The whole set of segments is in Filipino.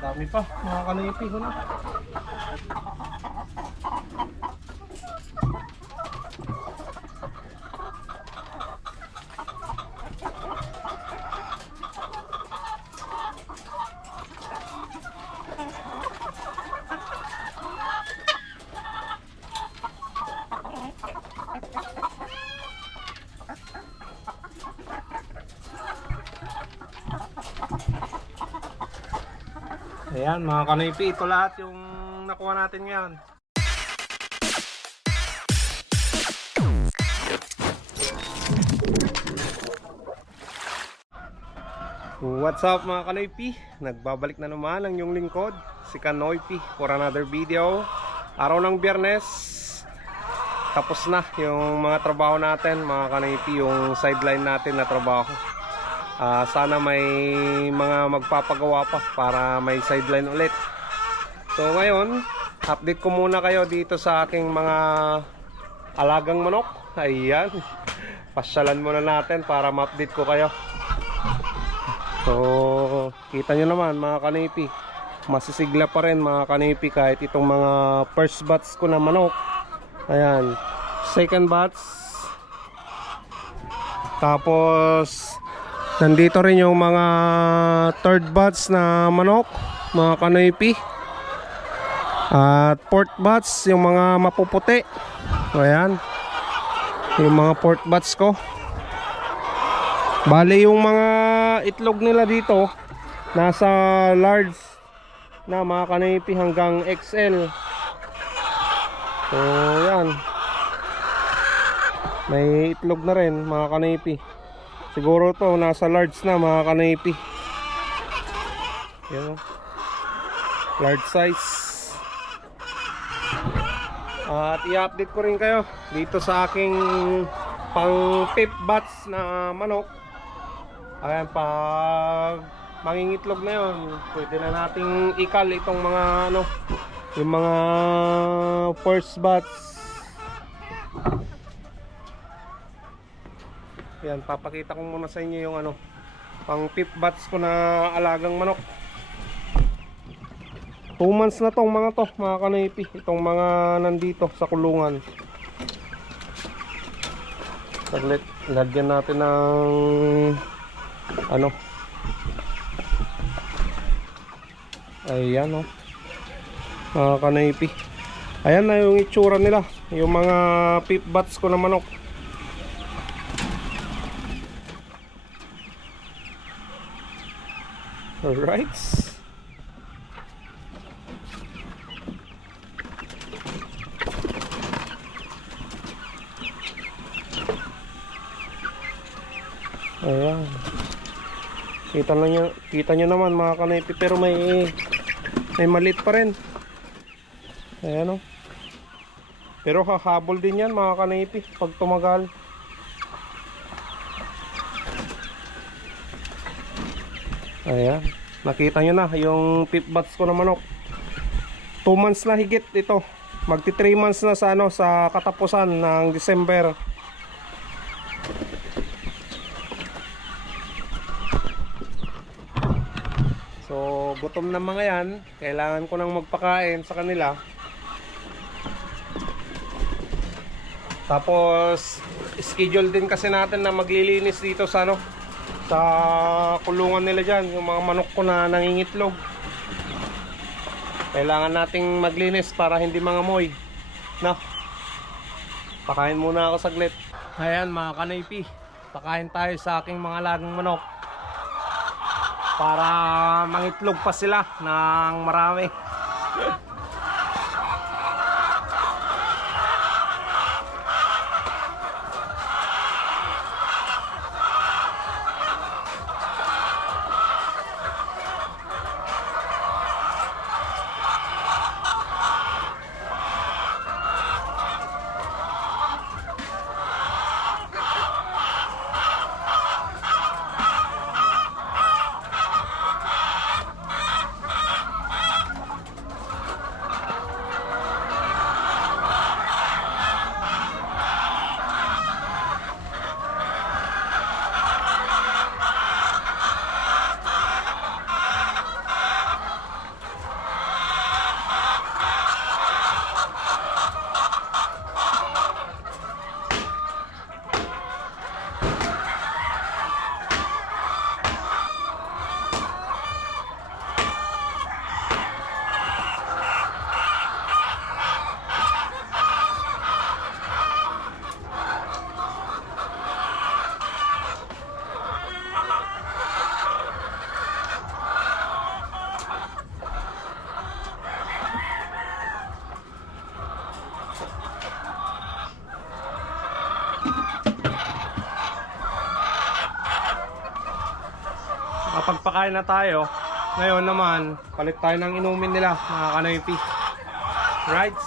Dami pa, mga kanipi ko na. Ayan mga kanipi, ito lahat yung nakuha natin ngayon. What's up mga kanipi? Nagbabalik na naman ang inyong lingkod, si Kanoypi, for another video. Araw ng Biyernes, tapos na yung mga trabaho natin mga kanipi, yung sideline natin na trabaho. Sana may mga magpapagawa pa para may sideline ulit. So ngayon, update ko muna kayo dito sa aking mga alagang manok. Ayan, pasyalan muna natin para ma-update ko kayo. So kita nyo naman mga kanipi, masisigla pa rin mga kanipi kahit itong mga first batch ko na manok. Ayan, second batch, tapos nandito rin yung mga third batch na manok mga kanipi, at fourth batch yung mga mapuputi. Ayan, yung mga fourth batch ko. Bali yung mga itlog nila dito nasa large na mga kanipi hanggang XL. So yan, may itlog na rin mga kanipi. Siguro to nasa large na mga kanipi. Yan, large size. At i-update ko rin kayo dito sa aking pang fifth batch na manok. Ayan, pag mangingitlog na yun, pwede na nating ikal itong mga ano, yung mga first batch. Yan, papakita ko muna sa inyo yung ano, pang fifth batch ko na alagang manok. 2 months na tong mga to mga kanipi, itong mga nandito sa kulungan. Saglit, lagyan natin ng ano, ayan o, mga kanipi. Ayan na yung itsura nila, yung mga fifth batch ko na manok. Alright, ayan, kita nyo naman mga kanipi, pero may maliit pa rin. Ayan o, pero hahabol din yan mga kanipi pag tumagal. Ayan, nakita nyo na yung fifth batch ko na manok. 2 months na higit ito, magti 3 months na sa ano, sa katapusan ng December. So gutom na mga yan, kailangan ko nang magpakain sa kanila. Tapos schedule din kasi natin na maglilinis dito sa ano, sa kulungan nila dyan, yung mga manok ko na nangingitlog. Kailangan nating maglinis para hindi mangamoy. No? Pakain muna ako saglit. Ayan mga kanipi, pakain tayo sa aking mga alagang manok para mangitlog pa sila ng marami. nagpakain na tayo. Ngayon naman, palit tayo ng inumin nila, mga Kanoypi. Right?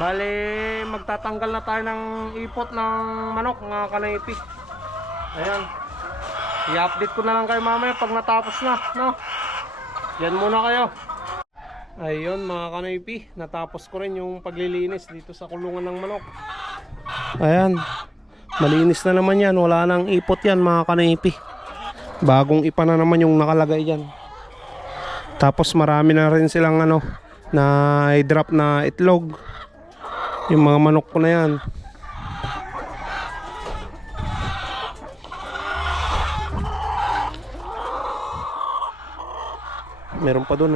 Bale, magtatanggal na tayo ng ipot ng manok mga kanaypi. Ayan. I-update ko na lang kayo mamaya pag natapos na, no? Yan muna kayo. Ayun mga kanaypi, natapos ko rin yung paglilinis dito sa kulungan ng manok. Ayan. Malinis na naman yan, wala nang ipot yan mga kanaypi. Bagong ipa na naman yung nakalagay dyan. Tapos marami na rin silang na i-drop na itlog. Yung mga manok ko na yan. Meron pa doon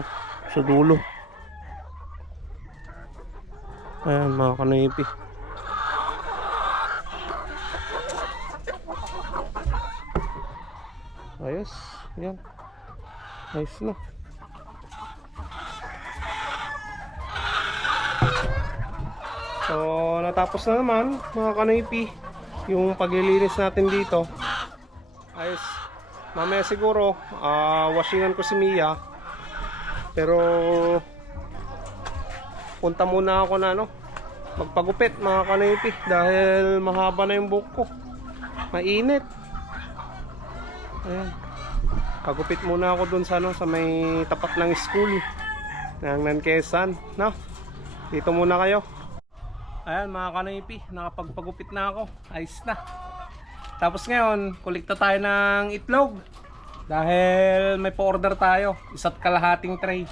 sa dulo. Ayan mga kanaypi. Ayos. Yan. Ayos na. So natapos na naman mga kanaypi yung paglilinis natin dito. Ayos. Mamaya siguro washingan ko si Mia. Pero punta muna ako na magpagupit mga kanaypi dahil mahaba na yung buhok ko. Mainit. Ayan. Pagupit muna ako dun sa may tapat ng school ng Nankesan, no? Dito muna kayo. Ayan mga kanaypi, nakapagpagupit na ako. Ayos na. Tapos ngayon, kulikta tayo ng itlog. Dahil may pa-order tayo, 1.5 tray.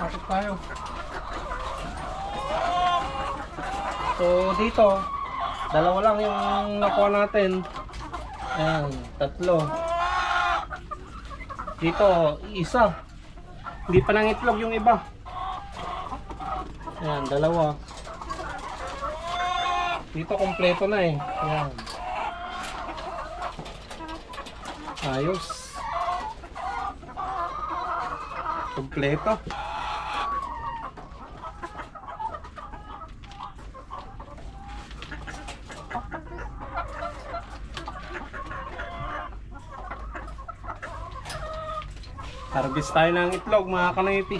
Pasok tayo. So dito, dalawa lang yung nakuha natin. Ayan, 3. Dito, isa. Hindi pa nang itlog yung iba. Ayan, 2. Dito kompleto na eh. Ayan. Ayos. Kompleto. Harvest tayo ng itlog mga kanaypi.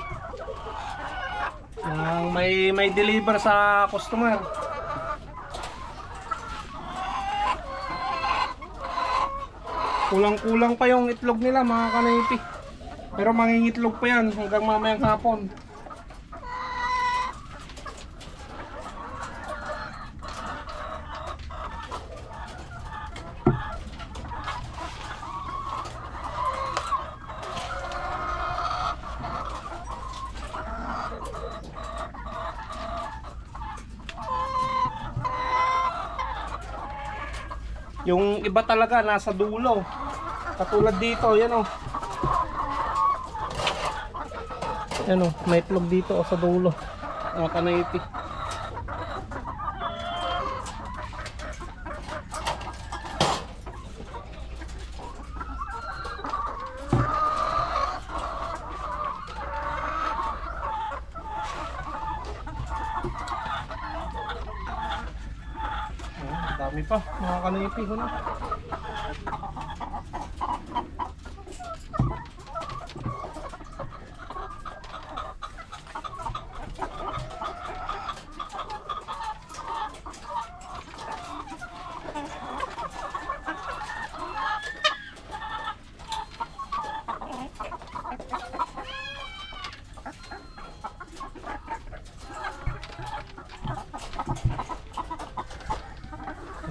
May deliver sa customer. Kulang-kulang pa yung itlog nila mga kanaypi. Pero mangingitlog pa yan hanggang mamayang hapon. Yung iba talaga nasa dulo. Katulad dito, yan o. Yan o, may itlog dito sa dulo. Mga kanaypi. Dami pa, mga kanaypi ko na.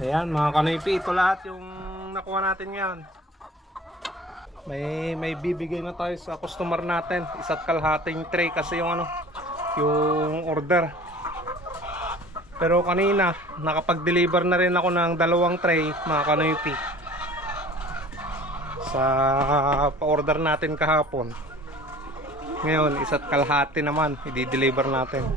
Ayan mga kanaypi, ito lahat yung nakuha natin ngayon. May bibigay na tayo sa customer natin, 1.5 tray kasi yung yung order. Pero kanina nakapag-deliver na rin ako ng 2 tray mga kanaypi sa pa-order natin kahapon. Ngayon 1.5 naman i-deliver natin.